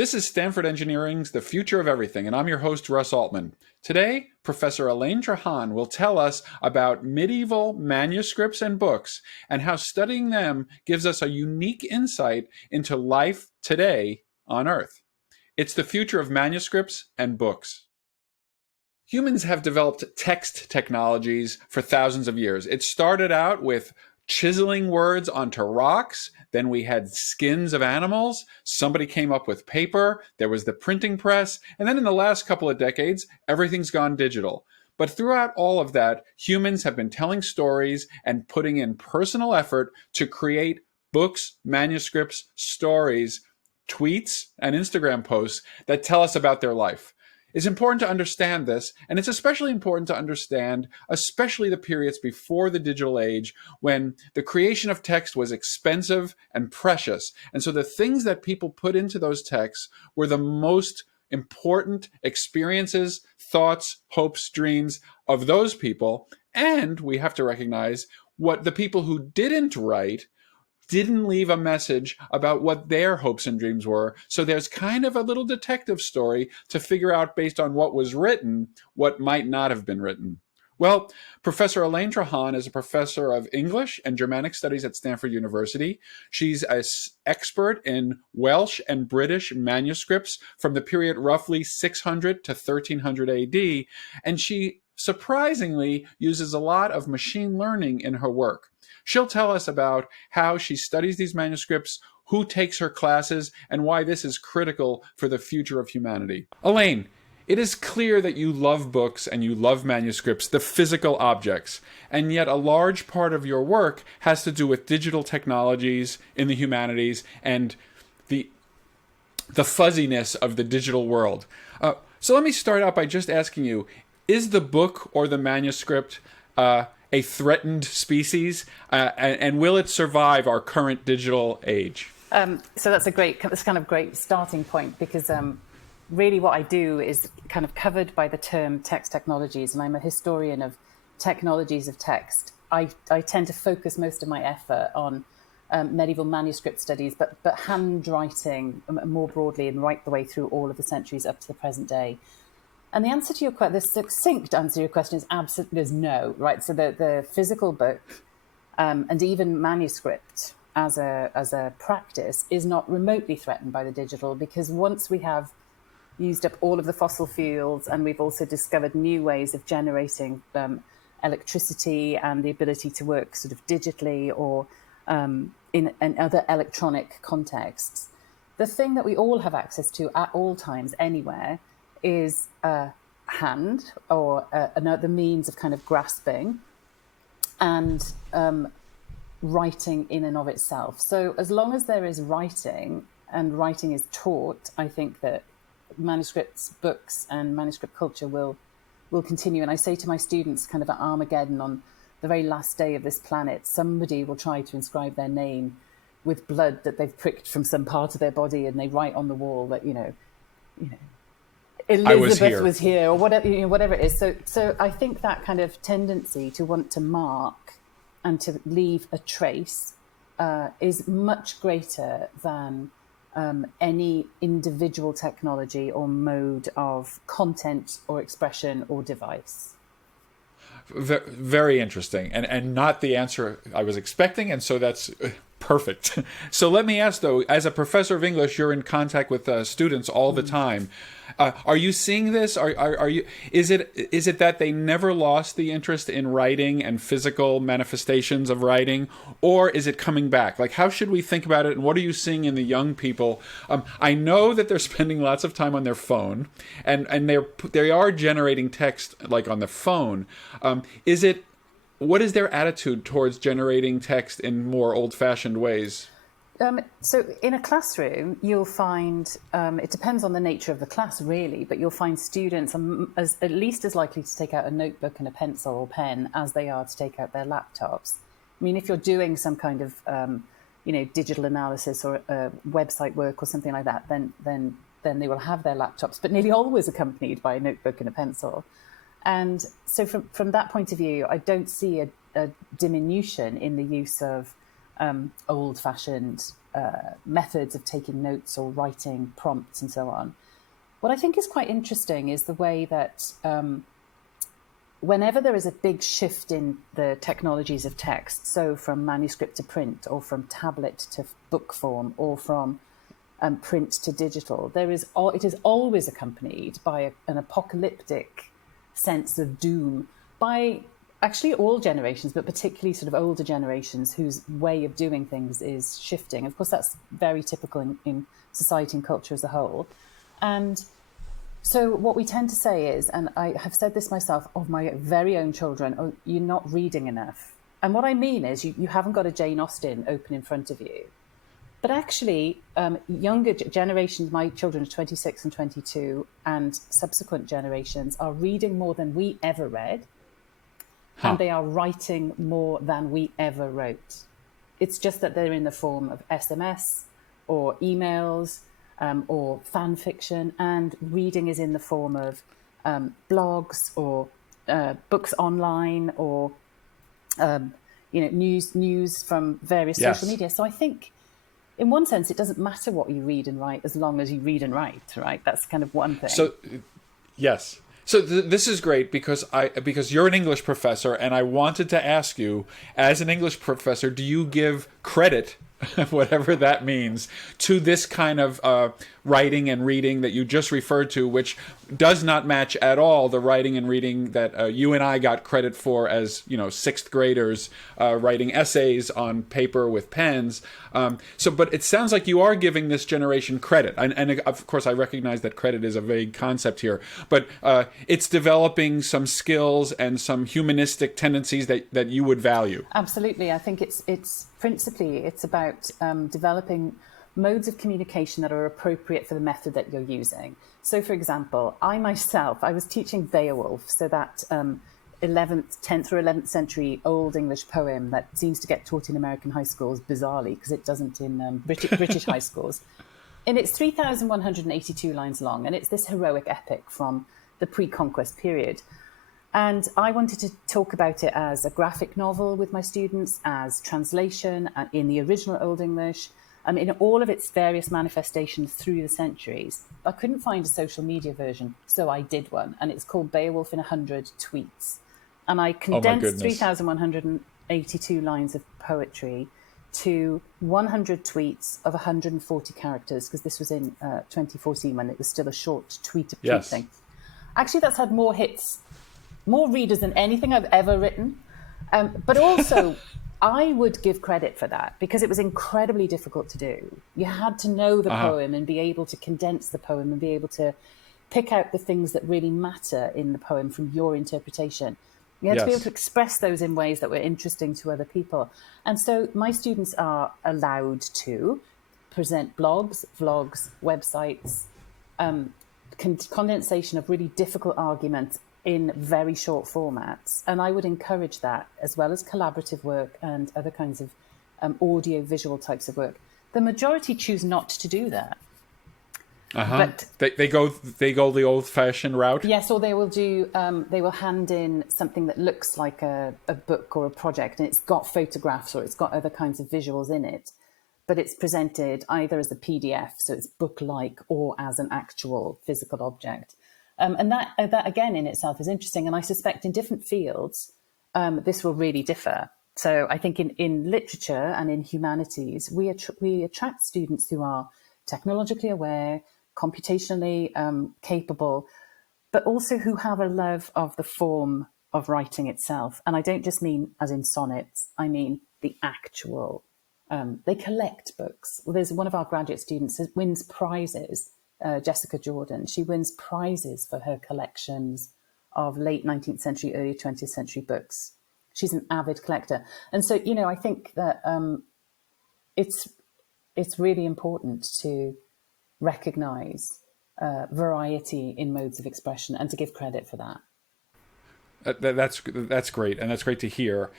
This is Stanford Engineering's The Future of Everything, and I'm your host, Russ Altman. Today, Professor Elaine Treharne will tell us about medieval manuscripts and books and how studying them gives us a unique insight into life today on Earth. It's the future of manuscripts and books. Humans have developed text technologies for thousands of years. It started out with chiseling words onto rocks. Then we had skins of animals. Somebody came up with paper. There was the printing press. And then in the last couple of decades, everything's gone digital. But throughout all of that, humans have been telling stories and putting in personal effort to create books, manuscripts, stories, tweets, and Instagram posts that tell us about their life. It's important to understand this, and it's especially important to understand, especially the periods before the digital age, when the creation of text was expensive and precious. And so the things that people put into those texts were the most important experiences, thoughts, hopes, dreams of those people. And we have to recognize what the people who didn't write didn't leave a message about what their hopes and dreams were. So there's kind of a little detective story to figure out, based on what was written, what might not have been written. Well, Professor Elaine Treharne is a professor of English and Germanic studies at Stanford University. She's an expert in Welsh and British manuscripts from the period roughly 600 to 1300 AD, and she surprisingly uses a lot of machine learning in her work. She'll tell us about how she studies these manuscripts, who takes her classes, and why this is critical for the future of humanity. Elaine, it is clear that you love books and you love manuscripts, the physical objects, and yet a large part of your work has to do with digital technologies in the humanities and the fuzziness of the digital world. So let me start out by just asking you, is the book or the manuscript a threatened species, and will it survive our current digital age? So that's kind of great starting point, because really what I do is kind of covered by the term text technologies, and I'm a historian of technologies of text. I tend to focus most of my effort on medieval manuscript studies, but handwriting more broadly and right the way through all of the centuries up to the present day. And the answer to your question, the succinct answer to your question is absolutely no, right? So the physical book and even manuscript as a practice is not remotely threatened by the digital, because once we have used up all of the fossil fuels and we've also discovered new ways of generating electricity and the ability to work sort of digitally or in other electronic contexts, the thing that we all have access to at all times, anywhere, is a hand or another means of kind of grasping and writing in and of itself. So as long as there is writing and writing is taught, I think that manuscripts, books and manuscript culture will continue. And I say to my students, kind of at Armageddon, on the very last day of this planet, somebody will try to inscribe their name with blood that they've pricked from some part of their body, and they write on the wall that, you know, Elizabeth was here, or whatever it is. So I think that kind of tendency to want to mark and to leave a trace is much greater than any individual technology or mode of content or expression or device. Very interesting, and not the answer I was expecting, and so that's perfect. So let me ask, though, as a professor of English, you're in contact with students all the time. Are you seeing this? Are you? Is it that they never lost the interest in writing and physical manifestations of writing, or is it coming back? Like, how should we think about it? And what are you seeing in the young people? I know that they're spending lots of time on their phone, and they are generating text like on the phone. What is their attitude towards generating text in more old-fashioned ways? So in a classroom, you'll find, it depends on the nature of the class really, but you'll find students at least as likely to take out a notebook and a pencil or pen as they are to take out their laptops. I mean, if you're doing some kind of, digital analysis or website work or something like that, then they will have their laptops, but nearly always accompanied by a notebook and a pencil. And so from that point of view, I don't see a diminution in the use of old-fashioned methods of taking notes or writing prompts and so on. What I think is quite interesting is the way that whenever there is a big shift in the technologies of text, so from manuscript to print, or from tablet to book form, or from print to digital, it is always accompanied by an apocalyptic sense of doom by actually all generations, but particularly sort of older generations whose way of doing things is shifting. Of course, that's very typical in society and culture as a whole. And so what we tend to say is, and I have said this myself of my very own children, oh, you're not reading enough. And what I mean is you haven't got a Jane Austen open in front of you. But actually, younger generations, my children are 26 and 22, and subsequent generations are reading more than we ever read. And they are writing more than we ever wrote. It's just that they're in the form of SMS or emails or fan fiction, and reading is in the form of blogs or books online or news from various social media. So I think, in one sense, it doesn't matter what you read and write as long as you read and write, right? That's kind of one thing. So, yes. So this is great because you're an English professor, and I wanted to ask you, as an English professor, do you give credit, whatever that means, to this kind of writing and reading that you just referred to, which does not match at all the writing and reading that you and I got credit for as, sixth graders writing essays on paper with pens. But it sounds like you are giving this generation credit. And of course, I recognize that credit is a vague concept here, but it's developing some skills and some humanistic tendencies that you would value. Absolutely. I think it's principally about developing modes of communication that are appropriate for the method that you're using. So, for example, I was teaching Beowulf, so that 10th or 11th century Old English poem that seems to get taught in American high schools, bizarrely, because it doesn't in British high schools. And it's 3,182 lines long, and it's this heroic epic from the pre-conquest period. And I wanted to talk about it as a graphic novel with my students, as translation in the original Old English, in all of its various manifestations through the centuries. I couldn't find a social media version, so I did one, and it's called Beowulf in 100 Tweets. And I condensed 3,182 lines of poetry to 100 tweets of 140 characters, because this was in 2014 when it was still a short tweet thing. Actually, that's had more hits, more readers than anything I've ever written. But also, I would give credit for that because it was incredibly difficult to do. You had to know the poem and be able to condense the poem and be able to pick out the things that really matter in the poem from your interpretation. You had to be able to express those in ways that were interesting to other people. And so my students are allowed to present blogs, vlogs, websites, condensation of really difficult arguments in very short formats. And I would encourage that, as well as collaborative work and other kinds of audio visual types of work. The majority choose not to do that. But they go the old-fashioned route. Yes, or they will hand in something that looks like a book or a project, and it's got photographs or it's got other kinds of visuals in it, but it's presented either as a PDF, so it's book-like, or as an actual physical object. And that again in itself is interesting. And I suspect in different fields, this will really differ. So I think in literature and in humanities, we attract students who are technologically aware, computationally capable, but also who have a love of the form of writing itself. And I don't just mean as in sonnets, I mean the actual. They collect books. Well, there's one of our graduate students who wins prizes, Jessica Jordan. She wins prizes for her collections of late 19th century, early 20th century books. She's an avid collector. And so, I think that it's really important to recognize variety in modes of expression and to give credit for that. That's great, and that's great to hear.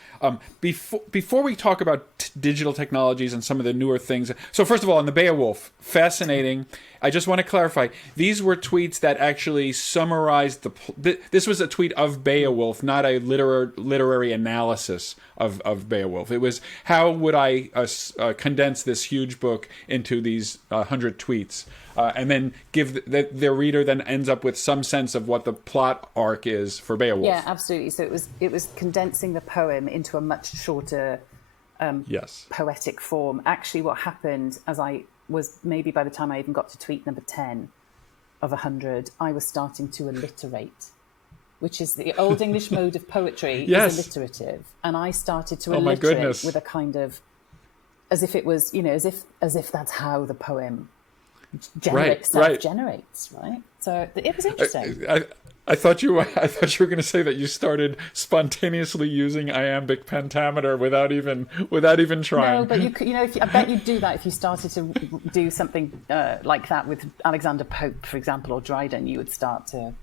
Before we talk about digital technologies and some of the newer things. So first of all, on the Beowulf, fascinating. I just want to clarify, these were tweets that actually summarized this was a tweet of Beowulf, not a literary analysis of Beowulf. It was, how would I condense this huge book into these 100 tweets, and then give their reader then ends up with some sense of what the plot arc is for Beowulf. Yeah, absolutely. So it was condensing the poem into a much shorter Yes. poetic form. Actually, what happened as I was, maybe by the time I even got to tweet number 10 of 100, I was starting to alliterate, which is the Old English mode of poetry. Yes. Is alliterative. And I started to Oh, my alliterate goodness. with a kind of, as if it was, as if that's how the poem self-generates, right? So it was interesting. I thought you were going to say that you started spontaneously using iambic pentameter without even trying. No, but I bet you'd do that if you started to do something like that with Alexander Pope, for example, or Dryden. You would start to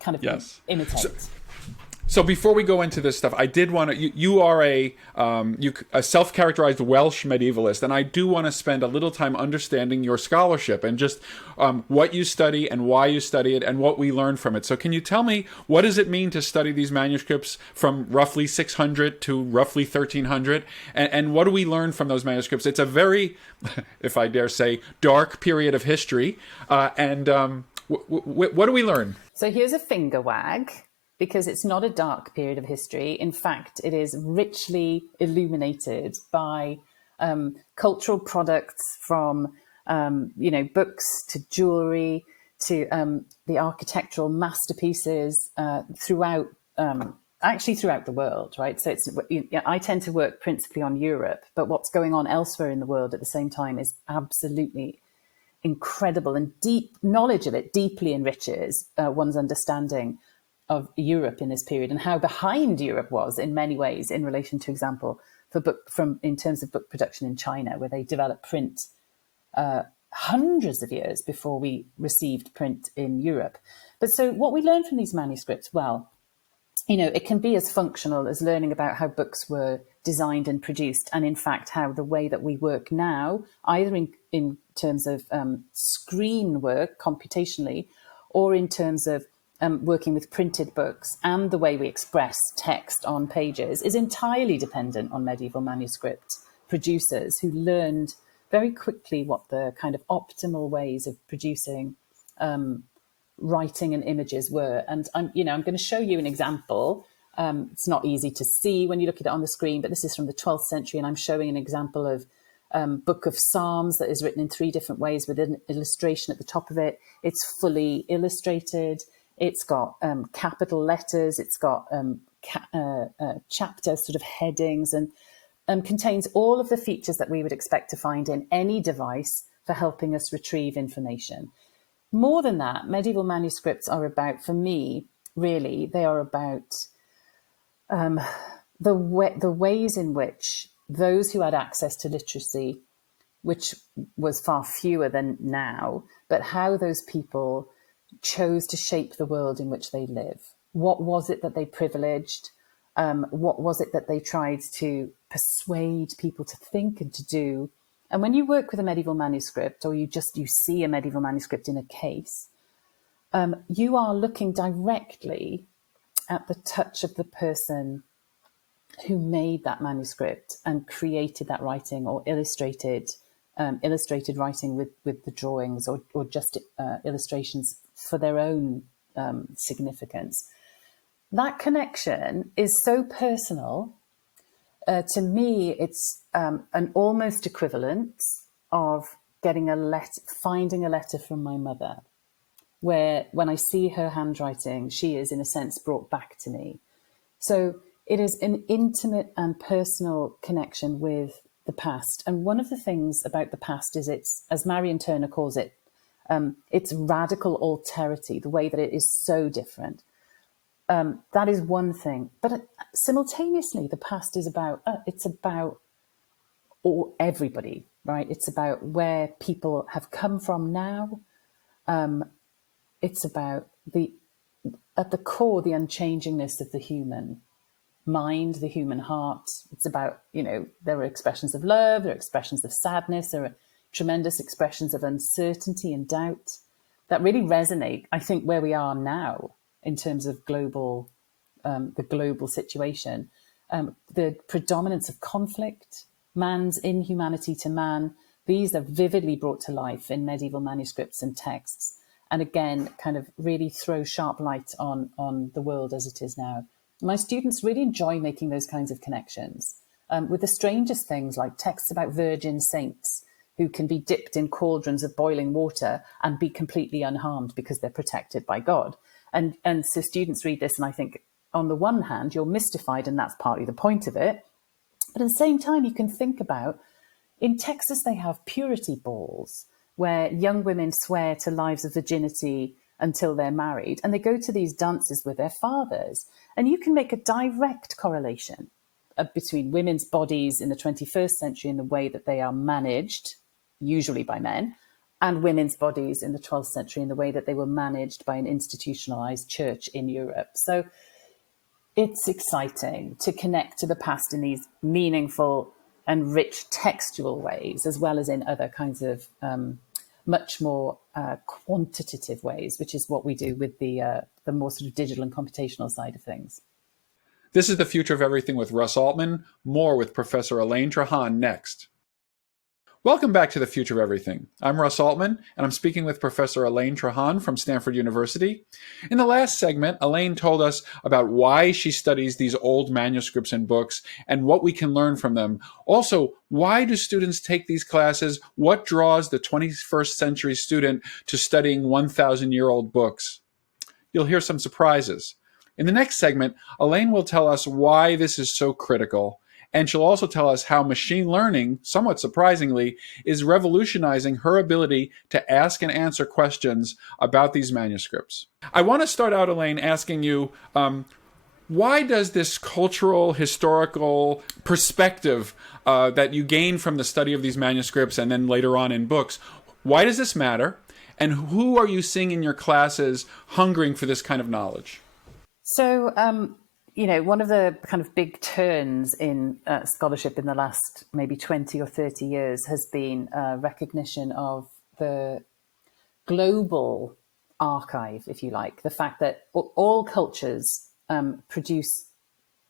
kind of imitate. So before we go into this stuff, I did want to. You are a self-characterized Welsh medievalist, and I do want to spend a little time understanding your scholarship and just what you study and why you study it and what we learn from it. So can you tell me, what does it mean to study these manuscripts from roughly 600 to roughly 1300, and what do we learn from those manuscripts? It's a very, if I dare say, dark period of history, and what do we learn? So here's a finger wag, because it's not a dark period of history. In fact, it is richly illuminated by cultural products, from books to jewelry to the architectural masterpieces throughout the world, right? So I tend to work principally on Europe, but what's going on elsewhere in the world at the same time is absolutely incredible, and deep knowledge of it deeply enriches one's understanding of Europe in this period, and how behind Europe was in many ways in relation to, example, in terms of book production in China, where they developed print hundreds of years before we received print in Europe. But so what we learn from these manuscripts, well, it can be as functional as learning about how books were designed and produced, and in fact how the way that we work now, either in terms of screen work computationally, or in terms of working with printed books, and the way we express text on pages, is entirely dependent on medieval manuscript producers, who learned very quickly what the kind of optimal ways of producing writing and images were. And I'm going to show you an example. It's not easy to see when you look at it on the screen, but this is from the 12th century, and I'm showing an example of Book of Psalms that is written in 3 different ways with an illustration at the top of it. It's fully illustrated. It's got capital letters. It's got chapter sort of headings, and contains all of the features that we would expect to find in any device for helping us retrieve information. More than that, medieval manuscripts are about, for me, really, they are about the ways in which those who had access to literacy, which was far fewer than now, but how those people chose to shape the world in which they live. What was it that they privileged? What was it that they tried to persuade people to think and to do? And when you work with a medieval manuscript, or you see a medieval manuscript in a case, you are looking directly at the touch of the person who made that manuscript and created that writing, or illustrated writing with the drawings, or just illustrations for their own significance. That connection is so personal. To me, it's an almost equivalent of finding a letter from my mother, where when I see her handwriting, she is in a sense brought back to me. So it is an intimate and personal connection with the past. And one of the things about the past is it's, as Marion Turner calls it, it's radical alterity, the way that it is so different. That is one thing. But simultaneously, the past is about, it's about everybody, right? It's about where people have come from now. It's about at the core, the unchangingness of the human, mind, the human heart. It's about, there are expressions of love, there are expressions of sadness, there are tremendous expressions of uncertainty and doubt that really resonate, I think, where we are now in terms of the global situation. The predominance of conflict, man's inhumanity to man, these are vividly brought to life in medieval manuscripts and texts. And again, kind of really throw sharp light on the world as it is now. My students really enjoy making those kinds of connections with the strangest things, like texts about virgin saints who can be dipped in cauldrons of boiling water and be completely unharmed because they're protected by God. And so students read this and I think, on the one hand, you're mystified, and that's partly the point of it. But at the same time, you can think about, in Texas, they have purity balls where young women swear to lives of virginity until they're married. And they go to these dances with their fathers. And you can make a direct correlation between women's bodies in the 21st century and the way that they are managed, usually by men, and women's bodies in the 12th century in the way that they were managed by an institutionalized church in Europe. So it's exciting to connect to the past in these meaningful and rich textual ways, as well as in other kinds of much more quantitative ways, which is what we do with the more sort of digital and computational side of things. This is The Future of Everything with Russ Altman. More with Professor Elaine Treharne next. Welcome back to The Future of Everything. I'm Russ Altman, and I'm speaking with Professor Elaine Treharne from Stanford University. In the last segment, Elaine told us about why she studies these old manuscripts and books and what we can learn from them. Also, why do students take these classes? What draws the 21st century student to studying 1,000-year-old books? You'll hear some surprises. In the next segment, Elaine will tell us why this is so critical. And she'll also tell us how machine learning, somewhat surprisingly, is revolutionizing her ability to ask and answer questions about these manuscripts. I want to start out, Elaine, asking you, why does this cultural, historical perspective that you gain from the study of these manuscripts and then later on in books, why does this matter? And who are you seeing in your classes hungering for this kind of knowledge? So, one of the kind of big turns in scholarship in the last maybe 20 or 30 years has been recognition of the global archive, if you like, the fact that all cultures produce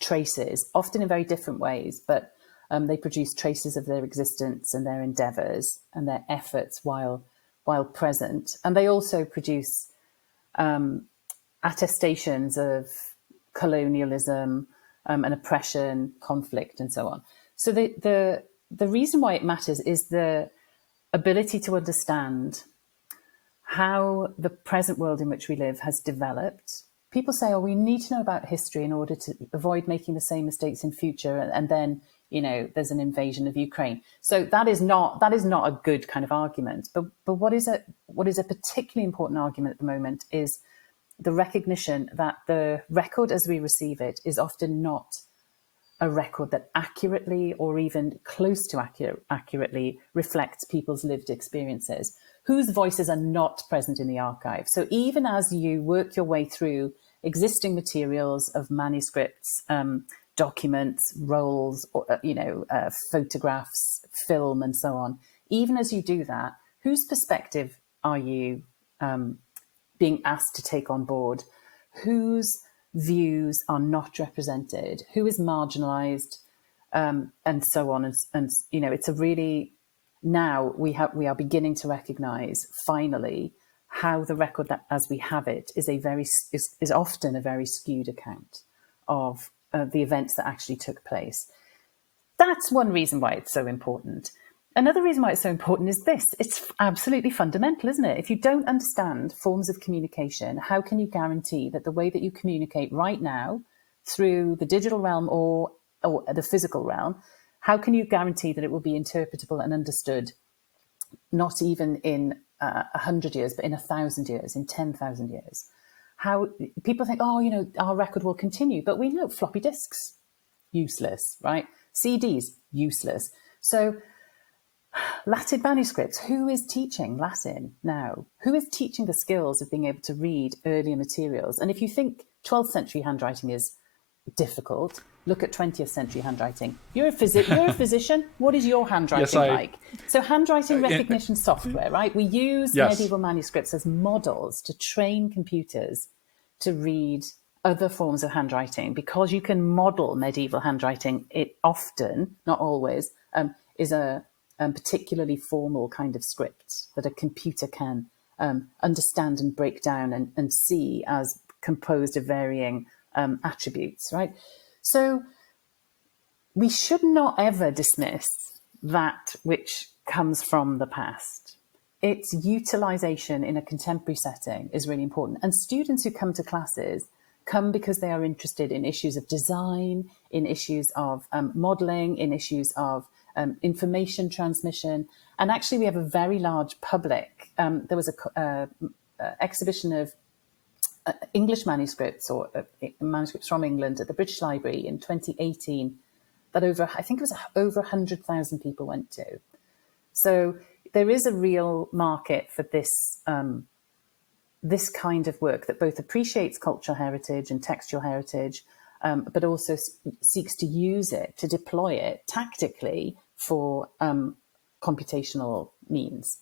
traces, often in very different ways, but they produce traces of their existence and their endeavors and their efforts while present. And they also produce attestations of colonialism and oppression, conflict, and so on. So the reason why it matters is the ability to understand how the present world in which we live has developed. People say, oh, we need to know about history in order to avoid making the same mistakes in future. And then, there's an invasion of Ukraine. So that is not a good kind of argument. But what is a particularly important argument at the moment is the recognition that the record as we receive it is often not a record that accurately or even close to accurately reflects people's lived experiences, whose voices are not present in the archive. So even as you work your way through existing materials of manuscripts, documents, rolls, photographs, film, and so on, even as you do that, whose perspective are you being asked to take on board? Whose views are not represented? Who is marginalized? And so on. And it's a really, now we are beginning to recognize finally how the record that as we have it is often a very skewed account of the events that actually took place. That's one reason why it's so important. Another reason why it's so important is this. It's absolutely fundamental, isn't it? If you don't understand forms of communication, how can you guarantee that the way that you communicate right now through the digital realm or the physical realm, how can you guarantee that it will be interpretable and understood, not even in 100 years, but in 1,000 years, in 10,000 years? How people think, our record will continue, but we know floppy disks, useless, right? CDs, useless. So Latin manuscripts, who is teaching Latin now? Who is teaching the skills of being able to read earlier materials? And if you think 12th century handwriting is difficult, look at 20th century handwriting. You're a physician. What is your handwriting Yes, like? So handwriting recognition software, right? We use Yes. medieval manuscripts as models to train computers to read other forms of handwriting, because you can model medieval handwriting. It often, not always, is a particularly formal kind of script that a computer can understand and break down and see as composed of varying attributes, right? So we should not ever dismiss that which comes from the past. Its utilization in a contemporary setting is really important. And students who come to classes come because they are interested in issues of design, in issues of modeling, in issues of information transmission. And actually, we have a very large public. There was a exhibition of English manuscripts, or manuscripts from England, at the British Library in 2018 that I think it was over 100,000 people went to. So there is a real market for this this kind of work that both appreciates cultural heritage and textual heritage, but also seeks to use it, to deploy it tactically for computational means.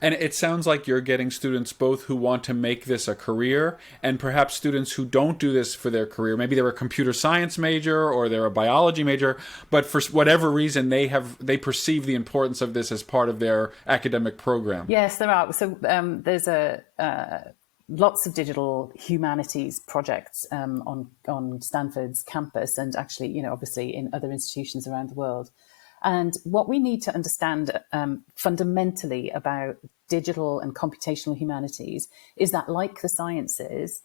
And it sounds like you're getting students both who want to make this a career, and perhaps students who don't do this for their career. Maybe they're a computer science major or they're a biology major, but for whatever reason they perceive the importance of this as part of their academic program. Yes, there are. So there's lots of digital humanities projects on Stanford's campus, and actually, obviously in other institutions around the world. And what we need to understand fundamentally about digital and computational humanities is that, like the sciences,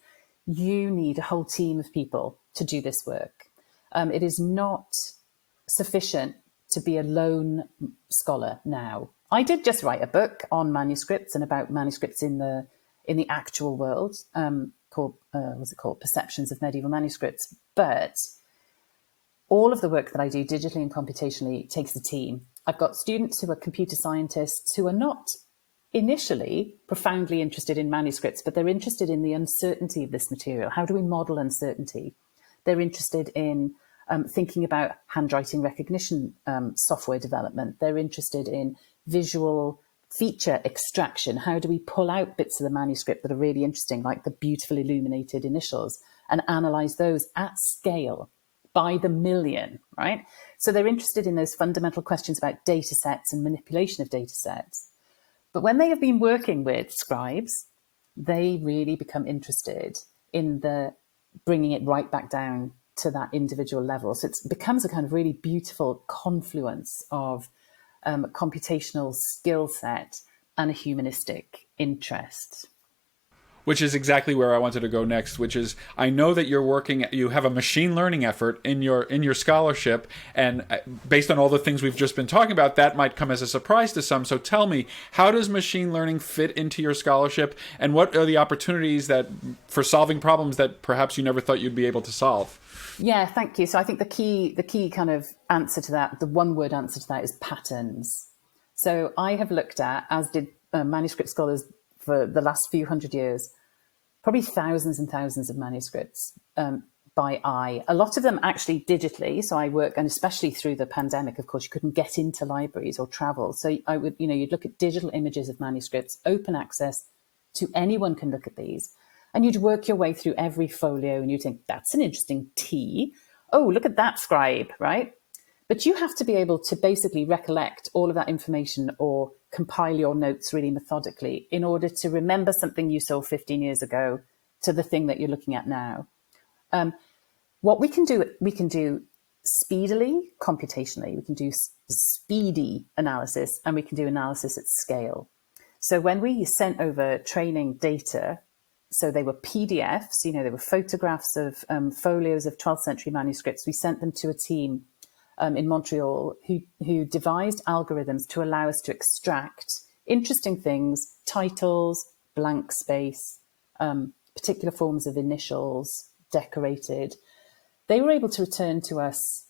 you need a whole team of people to do this work. It is not sufficient to be a lone scholar now. I did just write a book on manuscripts and about manuscripts in the actual world, called what's it called? Perceptions of Medieval Manuscripts. But all of the work that I do digitally and computationally takes a team. I've got students who are computer scientists who are not initially profoundly interested in manuscripts, but they're interested in the uncertainty of this material. How do we model uncertainty? They're interested in thinking about handwriting recognition software development. They're interested in visual feature extraction. How do we pull out bits of the manuscript that are really interesting, like the beautiful illuminated initials, and analyze those at scale by the million, right? So they're interested in those fundamental questions about data sets and manipulation of data sets. But when they have been working with scribes, they really become interested in the bringing it right back down to that individual level. So it becomes a kind of really beautiful confluence of computational skill set and a humanistic interest. Which is exactly where I wanted to go next, which is, I know that you have a machine learning effort in your scholarship, and based on all the things we've just been talking about, that might come as a surprise to some. So tell me, how does machine learning fit into your scholarship, and what are the opportunities for solving problems that perhaps you never thought you'd be able to solve? Yeah, thank you. So I think the key kind of answer to that, the one-word answer to that, is patterns. So I have looked at, as did manuscript scholars for the last few hundred years, probably thousands and thousands of manuscripts by eye, a lot of them actually digitally. So I work, and especially through the pandemic, of course, you couldn't get into libraries or travel. So I would, you'd look at digital images of manuscripts, open access to anyone can look at these. And you'd work your way through every folio and you'd think, that's an interesting T. Oh, look at that scribe, right? But you have to be able to basically recollect all of that information or compile your notes really methodically in order to remember something you saw 15 years ago to the thing that you're looking at now. What we can do speedily, computationally. We can do speedy analysis, and we can do analysis at scale. So when we sent over training data, so they were PDFs, they were photographs of folios of 12th century manuscripts. We sent them to a team in Montreal who devised algorithms to allow us to extract interesting things, titles, blank space, particular forms of initials, decorated. They were able to return to us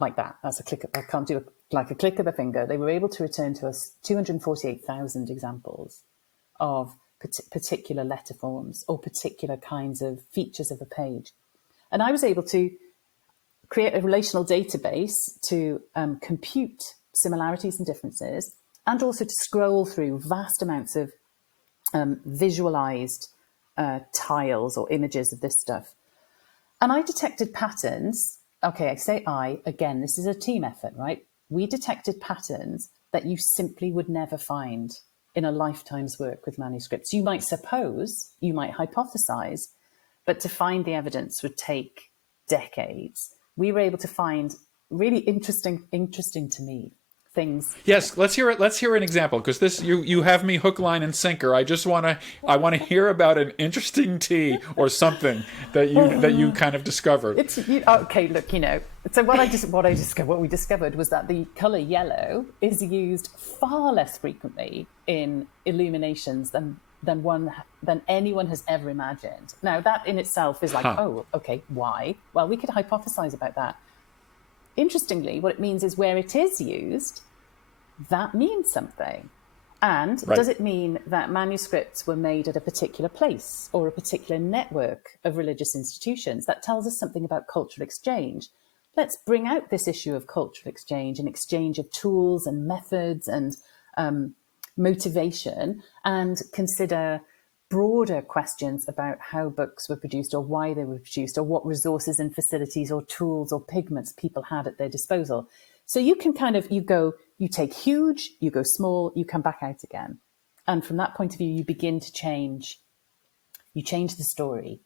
like that. That's a click. I can't do like a click of a finger. They were able to return to us 248,000 examples of particular letter forms or particular kinds of features of a page. And I was able to create a relational database to compute similarities and differences, and also to scroll through vast amounts of visualized tiles or images of this stuff. And I detected patterns. Okay, I say again, this is a team effort, right? We detected patterns that you simply would never find in a lifetime's work with manuscripts. You might suppose, you might hypothesize, but to find the evidence would take decades. We were able to find really interesting to me things. Yes, let's hear it. Let's hear an example, because this you have me hook, line, and sinker. I want to hear about an interesting tea or something that you kind of discovered. Okay. Look, So what we discovered was that the color yellow is used far less frequently in illuminations than anyone has ever imagined. Now, that in itself is like, oh, okay, why? Well, we could hypothesize about that. Interestingly, what it means is where it is used, that means something. And does it mean that manuscripts were made at a particular place or a particular network of religious institutions? That tells us something about cultural exchange. Let's bring out this issue of cultural exchange and exchange of tools and methods and motivation, and consider broader questions about how books were produced or why they were produced or what resources and facilities or tools or pigments people had at their disposal. So you can you take huge, you go small, you come back out again. And from that point of view, you begin to change. You change the story,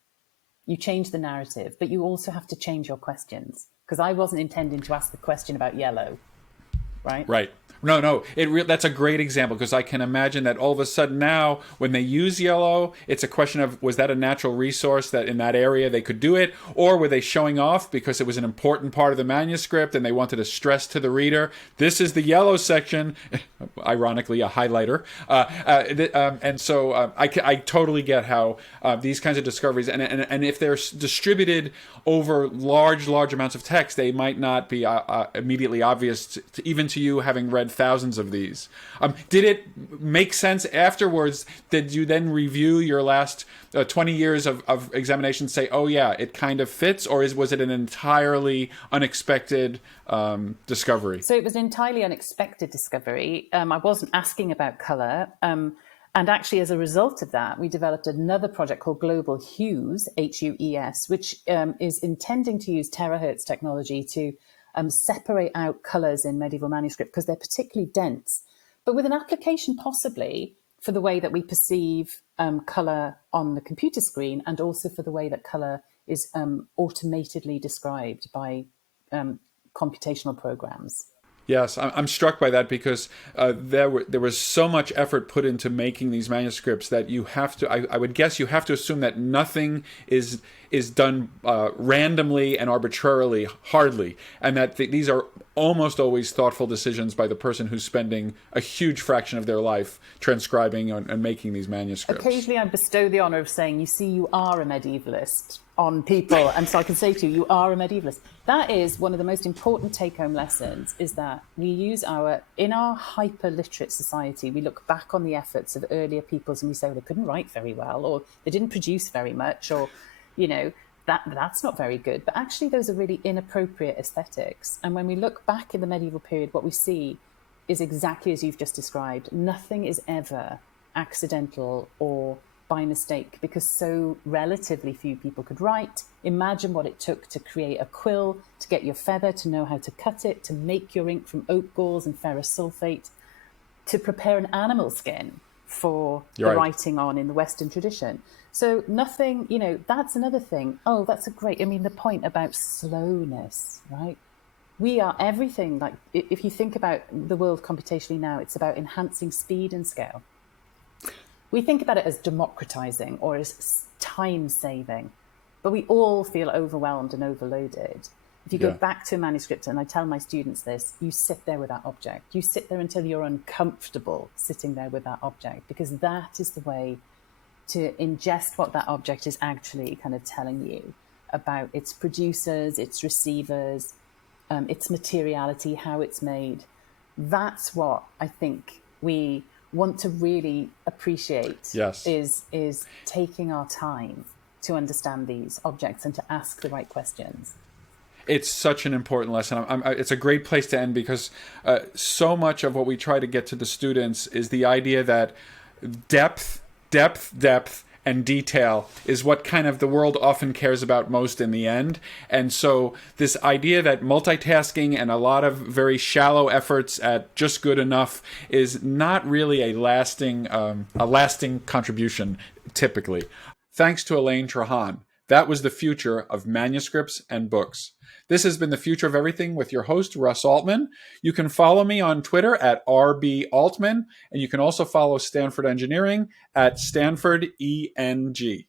you change the narrative, but you also have to change your questions. Because I wasn't intending to ask the question about yellow, right? Right. No. That's a great example, because I can imagine that all of a sudden now, when they use yellow, it's a question of, was that a natural resource that in that area they could do it? Or were they showing off because it was an important part of the manuscript and they wanted to stress to the reader, this is the yellow section, ironically, a highlighter. And so I totally get how these kinds of discoveries, and if they're distributed over large amounts of text, they might not be immediately obvious even to you, having read thousands of these. Did it make sense afterwards? Did you then review your last 20 years of examination, say, oh yeah, it kind of fits? Or was it an entirely unexpected discovery? So it was an entirely unexpected discovery. I wasn't asking about color. And actually, as a result of that, we developed another project called Global Hues, HUES, which is intending to use terahertz technology to separate out colours in medieval manuscript, because they're particularly dense, but with an application possibly for the way that we perceive colour on the computer screen, and also for the way that colour is automatedly described by computational programs. Yes, I'm struck by that, because there was so much effort put into making these manuscripts that you have to, I would guess you have to assume that nothing is done randomly and arbitrarily, hardly, and that these are almost always thoughtful decisions by the person who's spending a huge fraction of their life transcribing and making these manuscripts. Occasionally I bestow the honour of saying, you see, you are a medievalist on people, and so I can say to you, you are a medievalist. That is one of the most important take-home lessons, is that we use in our hyper-literate society, we look back on the efforts of earlier peoples and we say, well, they couldn't write very well, or they didn't produce very much, or, that's not very good. But actually, those are really inappropriate aesthetics. And when we look back in the medieval period, what we see is exactly as you've just described. Nothing is ever accidental or by mistake, because so relatively few people could write. Imagine what it took to create a quill, to get your feather, to know how to cut it, to make your ink from oak galls and ferrous sulfate, to prepare an animal skin for writing on in the Western tradition. So nothing, that's another thing. Oh, that's the point about slowness, right? We are everything. Like, if you think about the world computationally now, it's about enhancing speed and scale. We think about it as democratizing or as time-saving, but we all feel overwhelmed and overloaded. If you go back to a manuscript, and I tell my students this, you sit there with that object. You sit there until you're uncomfortable sitting there with that object, because that is the way to ingest what that object is actually kind of telling you about its producers, its receivers, its materiality, how it's made. That's what I think we want to really appreciate, is taking our time to understand these objects and to ask the right questions. It's such an important lesson. It's a great place to end because so much of what we try to get to the students is the idea that depth, and detail is what kind of the world often cares about most in the end. And so this idea that multitasking and a lot of very shallow efforts at just good enough is not really a lasting contribution typically. Thanks to Elaine Treharne. That was the future of manuscripts and books. This has been The Future of Everything with your host, Russ Altman. You can follow me on Twitter at RBAltman, and you can also follow Stanford Engineering at Stanford ENG.